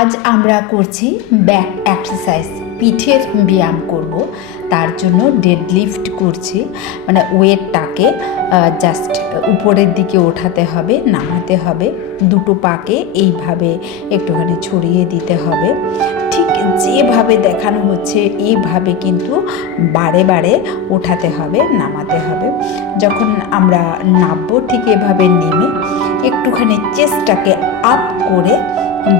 আজ আমরা করছি ব্যাক এক্সারসাইজ, পিঠের ব্যায়াম করব। তার জন্য ডেড লিফট করছি, মানে ওয়েটটাকে জাস্ট উপরের দিকে ওঠাতে হবে, নামাতে হবে, দুটো পাকে এইভাবে একটুখানি ছড়িয়ে দিতে হবে। ঠিক যেভাবে দেখানো হচ্ছে এইভাবে কিন্তু বারে বারে ওঠাতে হবে, নামাতে হবে। যখন আমরা নামবো ঠিক এভাবে নেমে একটুখানি চেস্টটাকে আপ করে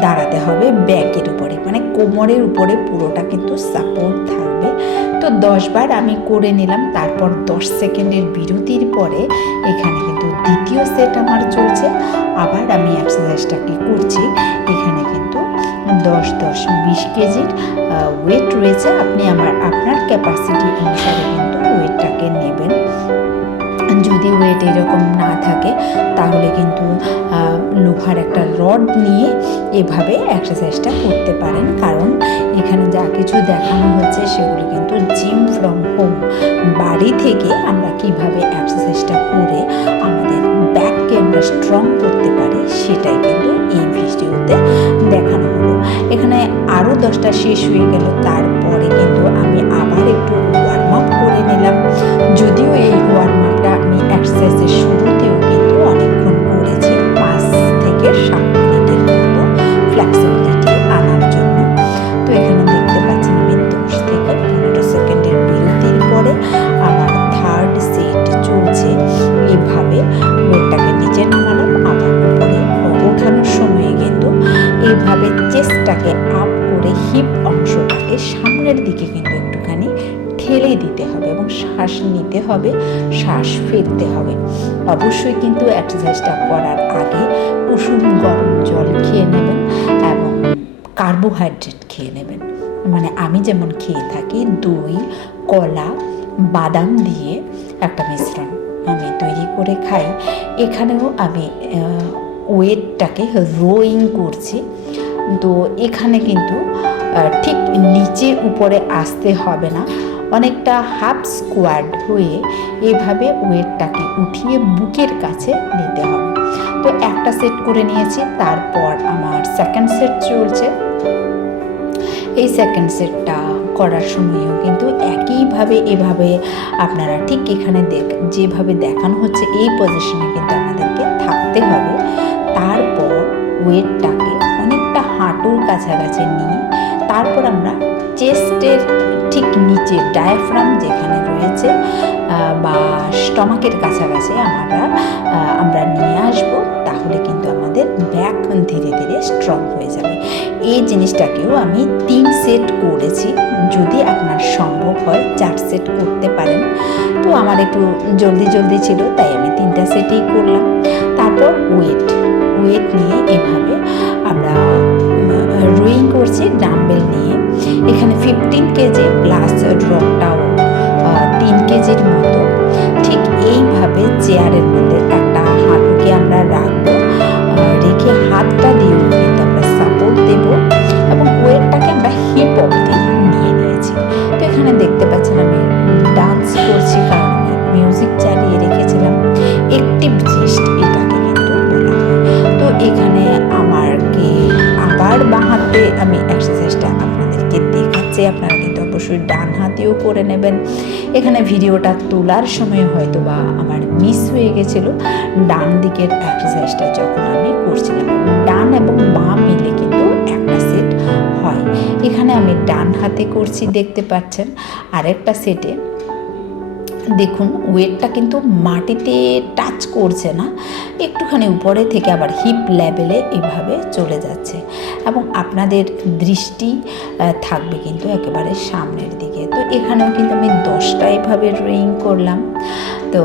দাঁড়াতে হবে ব্যাকের উপরে, মানে কোমরের উপরে পুরোটা কিন্তু সাপোর্ট থাকবে। তো 10 বার আমি করে নিলাম। তারপর 10 সেকেন্ডের বিরতির পরে এখানে কিন্তু দ্বিতীয় সেট আমার চলছে। আবার আমি এক্সারসাইজটাকে করছি। এখানে কিন্তু 10-10-20 কেজির ওয়েট রয়েছে। আপনি আপনার ক্যাপাসিটি অনুসারে কিন্তু ওয়েটটাকে নেবেন। যদি ওয়েট এরকম না থাকে তাহলে কিন্তু লোহার একটা রড নিয়ে এভাবে এক্সারসাইজটা করতে পারেন, কারণ এখানে যা কিছু দেখানো হচ্ছে সেগুলো কিন্তু জিম ফ্রম হোম, বাড়ি থেকে আমরা কিভাবে এক্সারসাইজটা করে আমাদের ব্যাককে আমরা স্ট্রং করতে পারি সেটাই কিন্তু এই ভিডিওতে দেখানো হলো। এখানে আরও 10টা শেষ হয়ে গেল। তারপরে কিন্তু আমি আবার একটু ওয়ার্ম আপ করে নিলাম। যদিও এই ওয়ার্ম আপটা আমি এক্সারসাইজের শুরুতেও কিন্তু অনেকক্ষণ করেছি, 5 থেকে 7 মিনিটের মতো ফ্লেক্সিবিলিটি আনার জন্য। তো এখানে দেখতে পাচ্ছেন আমি 10 থেকে 15 সেকেন্ডের বিরতির পরে আমার থার্ড সেট চলছে। এইভাবে ওয়েটটাকে নিচে নামালাম, আবার উপরে ওঠানোর সময় কিন্তু এইভাবে চেস্টটাকে আপ করে হিপ অংশটাকে সামনের দিকে কিন্তু একটুখানি ঠেলে দিতে হবে এবং শ্বাস নিতে হবে, শ্বাস ফেলতে হবে। অবশ্যই কিন্তু এক্সারসাইজটা করার আগে কুসুম গরম জল খেয়ে নেবেন এবং কার্বোহাইড্রেট খেয়ে নেবেন। মানে আমি যেমন খেয়ে থাকি, দই, কলা, বাদাম দিয়ে একটা মিশ্রণ আমি তৈরি করে খাই। এখানেও আমি ওয়েটটাকে রোয়িং করছি। তো এখানে কিন্তু ঠিক নিচে উপরে আসতে হবে না, অনেকটা হাফ স্কোয়াড হয়ে এভাবে ওয়েটটাকে উঠিয়ে বুকের কাছে নিতে হবে। তো একটা সেট করে নিয়েছি। তারপর আমার সেকেন্ড সেট চলছে। এই সেকেন্ড সেটটা করার সময়ও কিন্তু একইভাবে এভাবে আপনারা ঠিক এখানে যেভাবে দেখানো হচ্ছে এই পজিশনে কিন্তু আমাদেরকে থাকতে হবে। তারপর ওয়েটটাকে অনেকটা হাঁটুর কাছাকাছি নিয়ে তারপর আমরা চেস্টের ঠিক নিচে ডায়াফ্রাম যেখানে রয়েছে বা স্টমাকের কাছাকাছি আমরা নিয়ে আসব। তাহলে কিন্তু আমাদের ব্যাক ধীরে ধীরে স্ট্রং হয়ে যাবে। এই জিনিসটাকেও আমি 3 সেট করেছি। যদি আপনার সম্ভব হয় 4 সেট করতে পারেন। তো আমার একটু জলদি ছিল, তাই আমি 3টা সেটই করলাম। তারপর ওয়েট নিয়ে এভাবে আমরা রোয়িং করছি ডাম্বেল নিয়ে। এখানে 15 কেজি প্লাস রকটাও 3 কেজির মতো। ঠিক এইভাবে চেয়ারের মধ্যে একটা হাঁটুকে আমরা রাখবো, রেখে হাতটা দিয়েও কিন্তু আমরা সাপোর্ট দেব এবং ওয়েটটাকে আমরা হিপ অবধি নিয়ে নিয়েছি। তো এখানে দেখতে পাচ্ছেন আমি ডান্স করছি, কারণ আমি মিউজিক চালিয়ে রেখেছিলাম। অ্যাক্টিভ রিস্ট এটাকে কিন্তু বলা হয়। তো এখানে আমারকে আবার বাঁ হাতে আমি এক্সারসাইজটা আপনাদেরকে দেখাচ্ছি। আপনারা কিন্তু অবশ্যই ডান হাতেও করে নেবেন। এখানে ভিডিওটা তোলার সময় হয়তো বা আমার মিস হয়ে গেছিল ডান দিকের এক্সারসাইজটা যখন আমি করছিলাম। ডান এবং বাঁ মিলে কিন্তু একটা সেট হয়। এখানে আমি ডান হাতে করছি, দেখতে পাচ্ছেন। আরেকটা সেটে দেখুন ওয়েটটা কিন্তু মাটিতে টাচ করছে না, একটুখানি উপরে থেকে আবার হিপ লেভেলে এভাবে চলে যাচ্ছে এবং আপনাদের দৃষ্টি থাকবে কিন্তু একেবারে সামনের দিকে। তো এখানেও কিন্তু আমি 10টা এভাবে রোয়িং করলাম। তো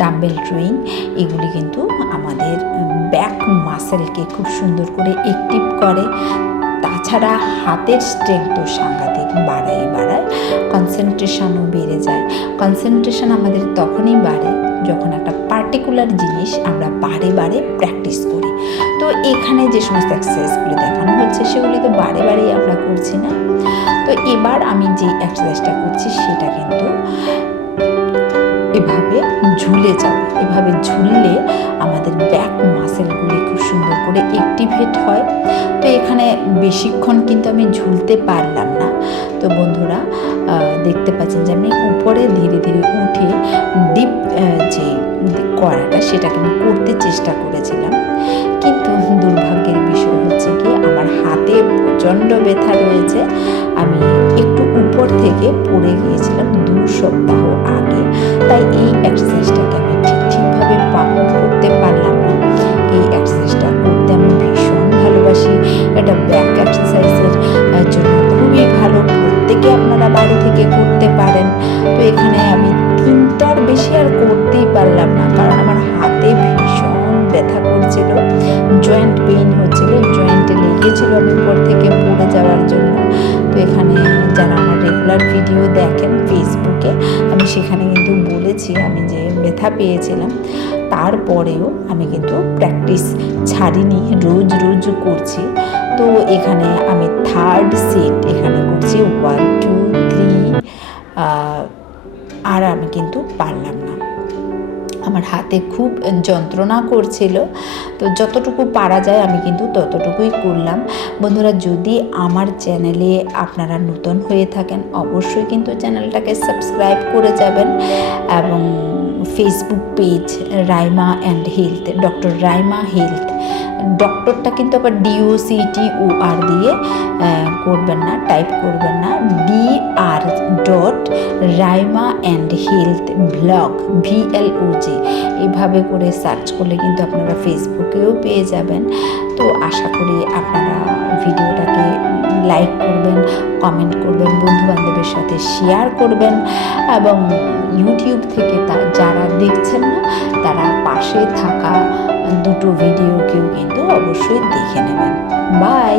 ডাম্বেল রোয়িং এগুলি কিন্তু আমাদের ব্যাক মাসেলকে খুব সুন্দর করে অ্যাক্টিভ করে। তাছাড়া হাতের স্ট্রেংথও সাংঘাতিক বাড়ায়, কনসেন্ট্রেশনও বেড়ে যায়। কনসেন্ট্রেশন আমাদের তখনই বাড়ে যখন একটা পার্টিকুলার জিনিস আমরা বারে বারে প্র্যাকটিস করি। তো এখানে যে সমস্ত এক্সারসাইজগুলি দেখানো হচ্ছে সেগুলি তো বারেই আমরা করছি না। তো এবার আমি যে এক্সারসাইজটা করছি সেটা কিন্তু এভাবে ঝুলে যাবে। এভাবে ঝুললে আমাদের ব্যাক মাসেলগুলি খুব সুন্দর করে অ্যাক্টিভেট হয়। তো এখানে বেশিক্ষণ কিন্তু আমি ঝুলতে পারলাম না। তো বন্ধুরা দেখতে পাচ্ছেন যে আমি উপরে ধীরে ধীরে উঠে ডিপ যে করাটা সেটাকে আমি করতে চেষ্টা করেছিলাম, কিন্তু দুর্ভাগ্যের বিষয় হচ্ছে কি আমার হাতে প্রচণ্ড ব্যথা রয়েছে। আমি একটু উপর থেকে পড়ে গিয়েছিলাম 2 সপ্তাহ আগে, তাই এই এক্সারসাইজটাকে আমি ঠিকভাবে পারফর্ম করতে পারলাম না। এই এক্সারসাইজটা করতে আমি ভীষণ ভালোবাসি। এটা ব্যাক এক্সারসাইজের জন্য খুবই ভালো, প্রত্যেকে আপনারা বাড়ি থেকে করতে পারেন। তো এখানে আমি 3টার বেশি আর করতেই পারলাম না, কারণ আমার হাতে ভীষণ ব্যথা করছিল, জয়েন্ট পেইন হচ্ছিল, জয়েন্টে লেগেছিল আমি উপর থেকে পড়ে যাওয়ার জন্য। তো এখানে যারা আমার রেগুলার ভিডিও দেখেন ফেসবুকে, আমি সেখানে কিন্তু বলেছি আমি যে ব্যথা পেয়েছিলাম, তারপরেও আমি কিন্তু প্র্যাকটিস ছাড়িনি, রোজ রোজ করছি। তো এখানে আমি 3rd সেট এখানে করছি 1 2 3, আর আমি কিন্তু পারলাম না, আমার হাতে খুব যন্ত্রণা করছিল। তো যতটুকু পারা যায় আমি কিন্তু ততটুকুই করলাম। বন্ধুরা, যদি আমার চ্যানেলে আপনারা নতুন হয়ে থাকেন অবশ্যই কিন্তু চ্যানেলটাকে সাবস্ক্রাইব করে যাবেন, এবং Facebook page Raima and health, doctor Raima health, ডক্টরটা কিন্তু আবার DOCTOR দিয়ে করবেন না, টাইপ করবেন না, DR.রাইমা অ্যান্ড হেলথ ব্লগ VLOG, এইভাবে করে সার্চ করলে কিন্তু আপনারা ফেসবুকেও পেয়ে যাবেন। তো আশা করি আপনারা ভিডিওটাকে লাইক করবেন, কমেন্ট করবেন, বন্ধুবান্ধবের সাথে শেয়ার করবেন, এবং ইউটিউব থেকে যারা দেখছেন না তারা পাশে থাকা 2টো ভিডিওকেও কিন্তু অবশ্যই দেখে নেবেন। বাই।